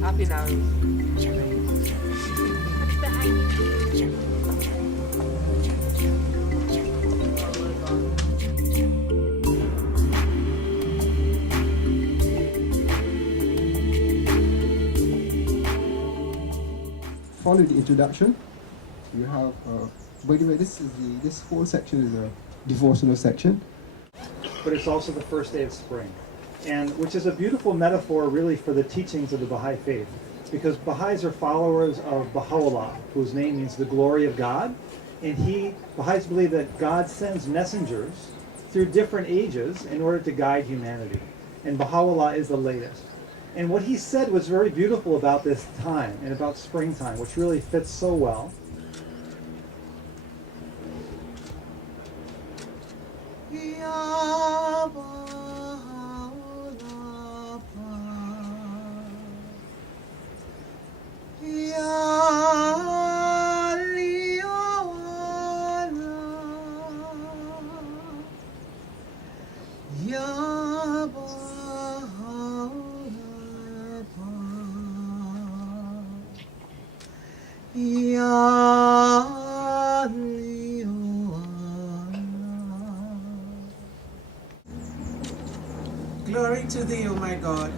Happy Naw-Ruz. Happy Baha'i New Year. Follow the introduction. You have, by the way, this whole section is a devotional section. But it's also the first day of spring, and which is a beautiful metaphor really for the teachings of the Baha'i faith, because Baha'is are followers of Baha'u'llah, whose name means the glory of God, and Baha'is believe that God sends messengers through different ages in order to guide humanity, and Baha'u'llah is the latest. And what he said was very beautiful about this time and about springtime, which really fits so well. Glory to thee, O my God.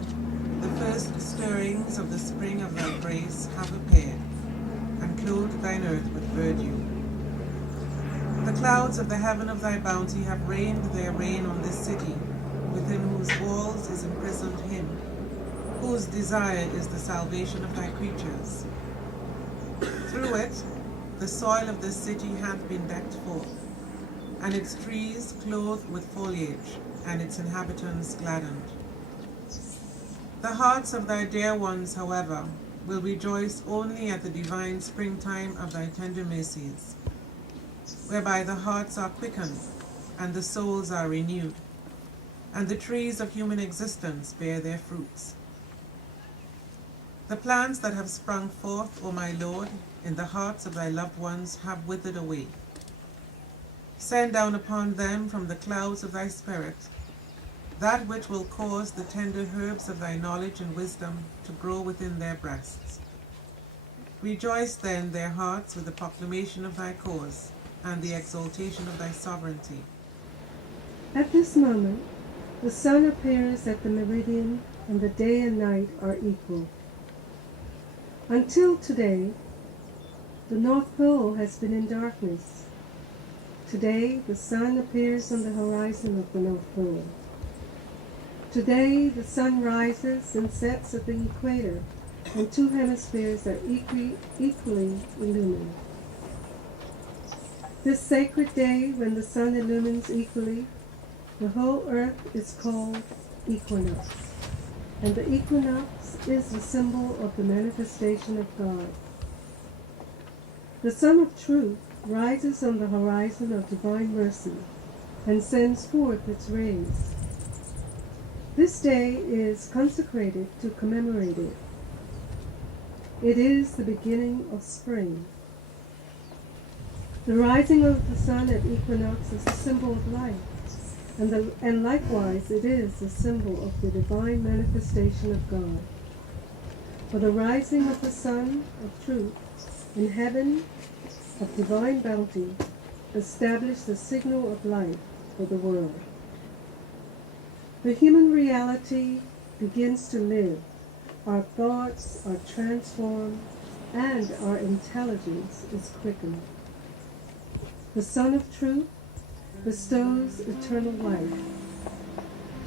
The first stirrings of the spring of thy grace have appeared, and clothed thine earth with verdure. The clouds of the heaven of thy bounty have rained their rain on this city, within whose walls is imprisoned him, whose desire is the salvation of thy creatures. Through it, the soil of this city hath been decked forth, and its trees clothed with foliage, and its inhabitants gladdened. The hearts of thy dear ones, however, will rejoice only at the divine springtime of thy tender mercies, whereby the hearts are quickened, and the souls are renewed, and the trees of human existence bear their fruits. The plants that have sprung forth, O my Lord, in the hearts of thy loved ones have withered away. Send down upon them from the clouds of thy Spirit that which will cause the tender herbs of thy knowledge and wisdom to grow within their breasts. Rejoice then their hearts with the proclamation of thy cause and the exaltation of thy sovereignty. At this moment, the sun appears at the meridian, and the day and night are equal. Until today, the North Pole has been in darkness. Today, the sun appears on the horizon of the North Pole. Today, the sun rises and sets at the equator, and two hemispheres are equally illumined. This sacred day, when the sun illumines equally, the whole earth is called equinox, and the equinox is the symbol of the manifestation of God. The sun of truth rises on the horizon of divine mercy and sends forth its rays. This day is consecrated to commemorate it. It is the beginning of spring. The rising of the sun at equinox is a symbol of life, and likewise it is a symbol of the divine manifestation of God. For the rising of the sun of truth in heaven of divine bounty established the signal of life for the world. The human reality begins to live, our thoughts are transformed, and our intelligence is quickened. The Sun of Truth bestows eternal life,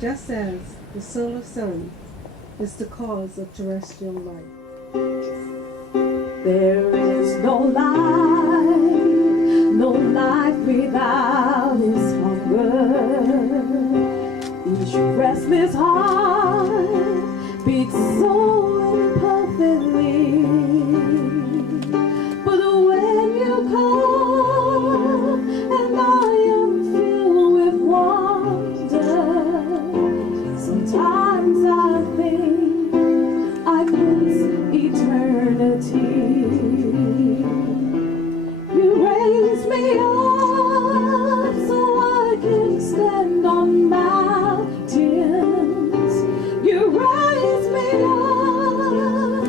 just as the solar sun is the cause of terrestrial life. There is no life without its hunger. Each restless heart beats so imperfectly. But when you come and I am filled with wonder, sometimes I think I miss eternity. You raise me up so I can stand on mountains. You raise me up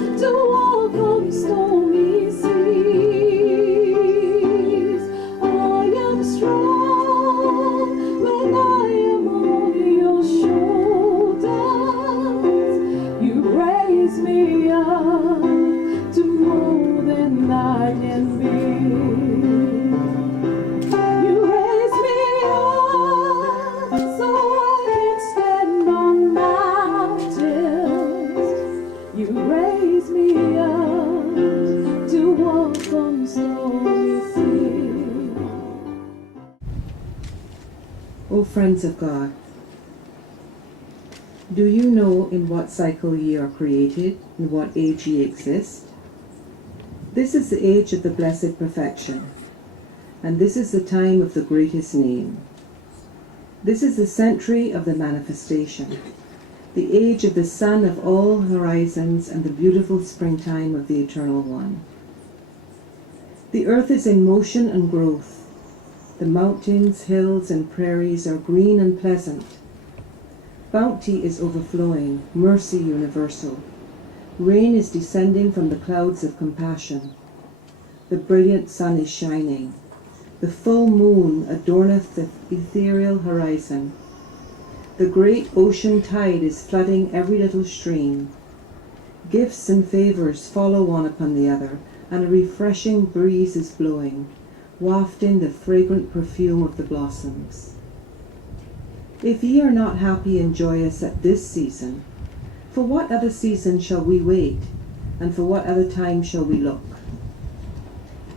O friends of God, do you know in what cycle ye are created, in what age ye exist? This is the age of the blessed perfection, and this is the time of the greatest name. This is the century of the manifestation, the age of the sun of all horizons and the beautiful springtime of the Eternal One. The earth is in motion and growth. The mountains, hills, and prairies are green and pleasant. Bounty is overflowing, mercy universal. Rain is descending from the clouds of compassion. The brilliant sun is shining. The full moon adorneth the ethereal horizon. The great ocean tide is flooding every little stream. Gifts and favors follow one upon the other, and a refreshing breeze is blowing, wafting the fragrant perfume of the blossoms. If ye are not happy and joyous at this season, for what other season shall we wait, and for what other time shall we look?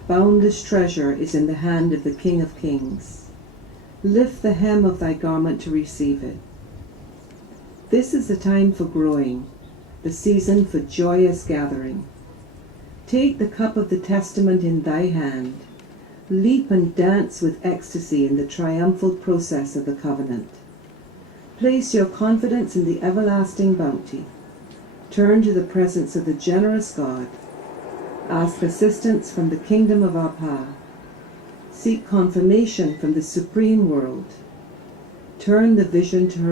Boundless treasure is in the hand of the King of Kings. Lift the hem of thy garment to receive it. This is the time for growing, the season for joyous gathering. Take the cup of the testament in thy hand. Leap and dance with ecstasy in the triumphal process of the covenant. Place your confidence in the everlasting bounty. Turn to the presence of the generous God. Ask assistance from the kingdom of our Pa. Seek confirmation from the supreme world. Turn the vision to the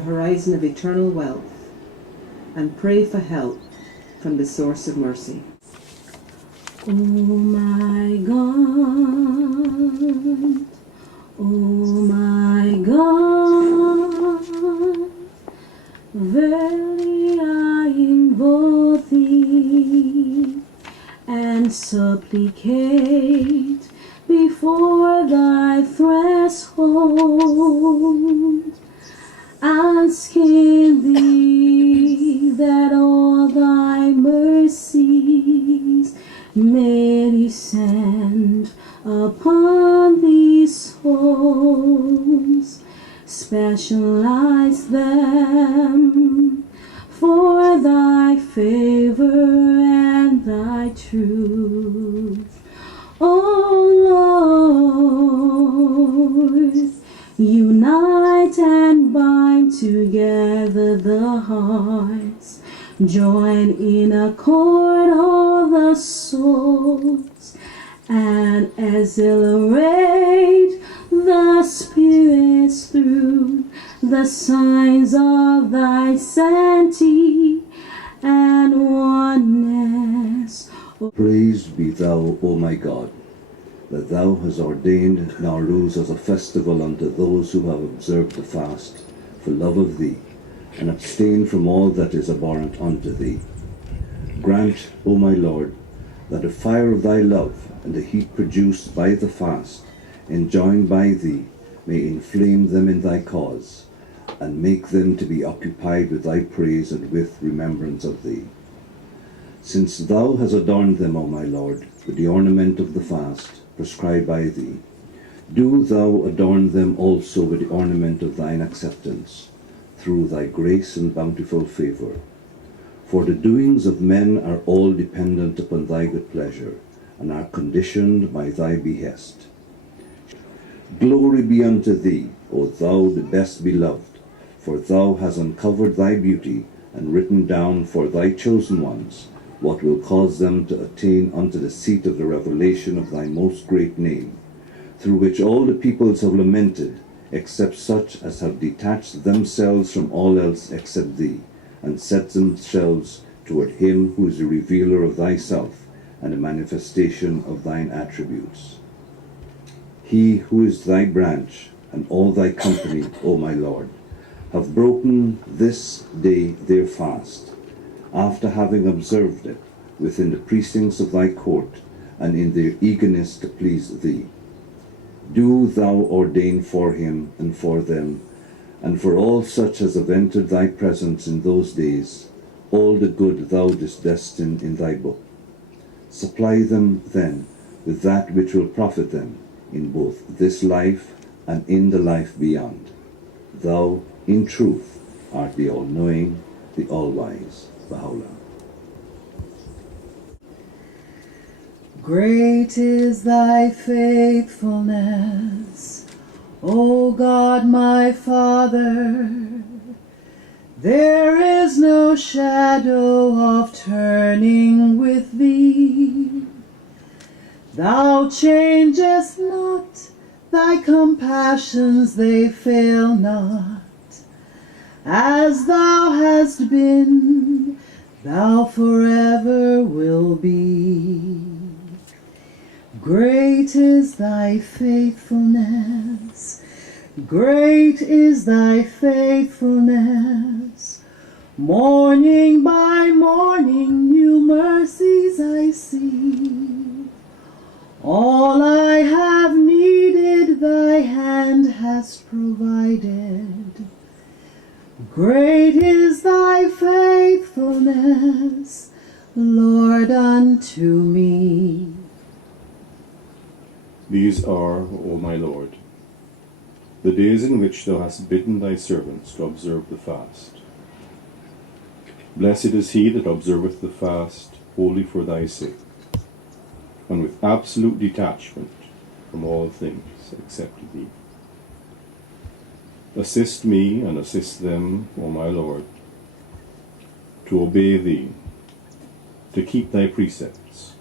horizon of eternal wealth, and pray for help from the source of mercy. Oh my God, oh my God, verily I invoke thee and supplicate before thy threshold, asking thee that all thy mercies may descend upon these souls, specialize them for thy favor and thy truth. O Lord, unite and bind together the hearts, join in accord all the souls, and exhilarate the spirits through the signs of thy sanctity and oneness. Praised be thou, O my God, that thou hast ordained Naw-Ruz as a festival unto those who have observed the fast for love of thee, and abstain from all that is abhorrent unto thee. Grant, O my Lord, that the fire of thy love and the heat produced by the fast, enjoined by thee, may inflame them in thy cause, and make them to be occupied with thy praise and with remembrance of thee. Since thou hast adorned them, O my Lord, with the ornament of the fast prescribed by thee, do thou adorn them also with the ornament of thine acceptance, through thy grace and bountiful favour. For the doings of men are all dependent upon thy good pleasure, and are conditioned by thy behest. Glory be unto thee, O thou the best beloved, for thou hast uncovered thy beauty, and written down for thy chosen ones what will cause them to attain unto the seat of the revelation of thy most great name, through which all the peoples have lamented, except such as have detached themselves from all else except thee, and set themselves toward him who is the revealer of thyself and the manifestation of thine attributes. He who is thy branch and all thy company, O my Lord, have broken this day their fast, after having observed it within the precincts of thy court, and in their eagerness to please thee. Do thou ordain for him and for them, and for all such as have entered thy presence in those days, all the good thou didst destine in thy book. Supply them then with that which will profit them in both this life and in the life beyond. Thou, in truth, art the all-knowing, the all-wise Baha'u'llah. Great is thy faithfulness, O God my Father. There is no shadow of turning with thee. Thou changest not, thy compassions they fail not. As thou hast been, thou forever will be. Great is thy faithfulness, great is thy faithfulness. Morning by morning new mercies I see. All I have needed thy hand hast provided. Great is thy faithfulness, Lord, unto me. These are, O my Lord, the days in which thou hast bidden thy servants to observe the fast. Blessed is he that observeth the fast wholly for thy sake, and with absolute detachment from all things except thee. Assist me and assist them, O my Lord, to obey thee, to keep thy precepts.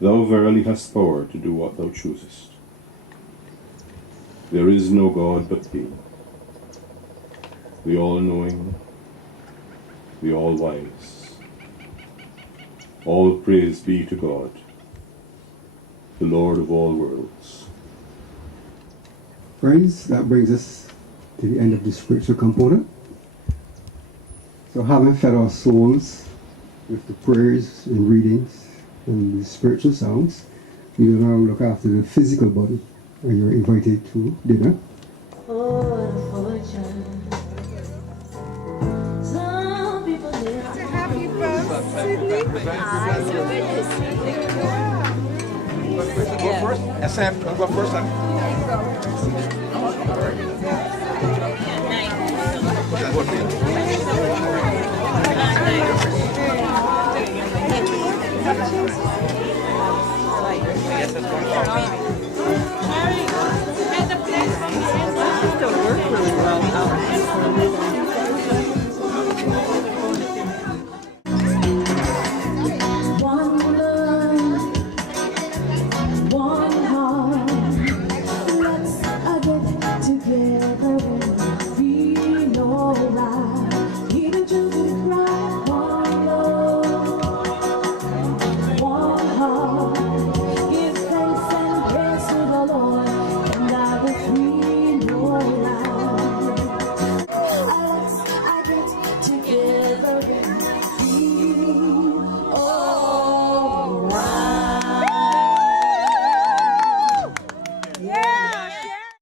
Thou verily hast power to do what thou choosest. There is no God but thee, the all-knowing, the all-wise. All praise be to God, the Lord of all worlds. Friends, that brings us to the end of the spiritual component. So having fed our souls with the prayers and readings and the spiritual sounds, we will now look after the physical body, and you're invited to dinner. Some people live. Happy birthday, Sydney. Go first. SM, go first. Yes, that's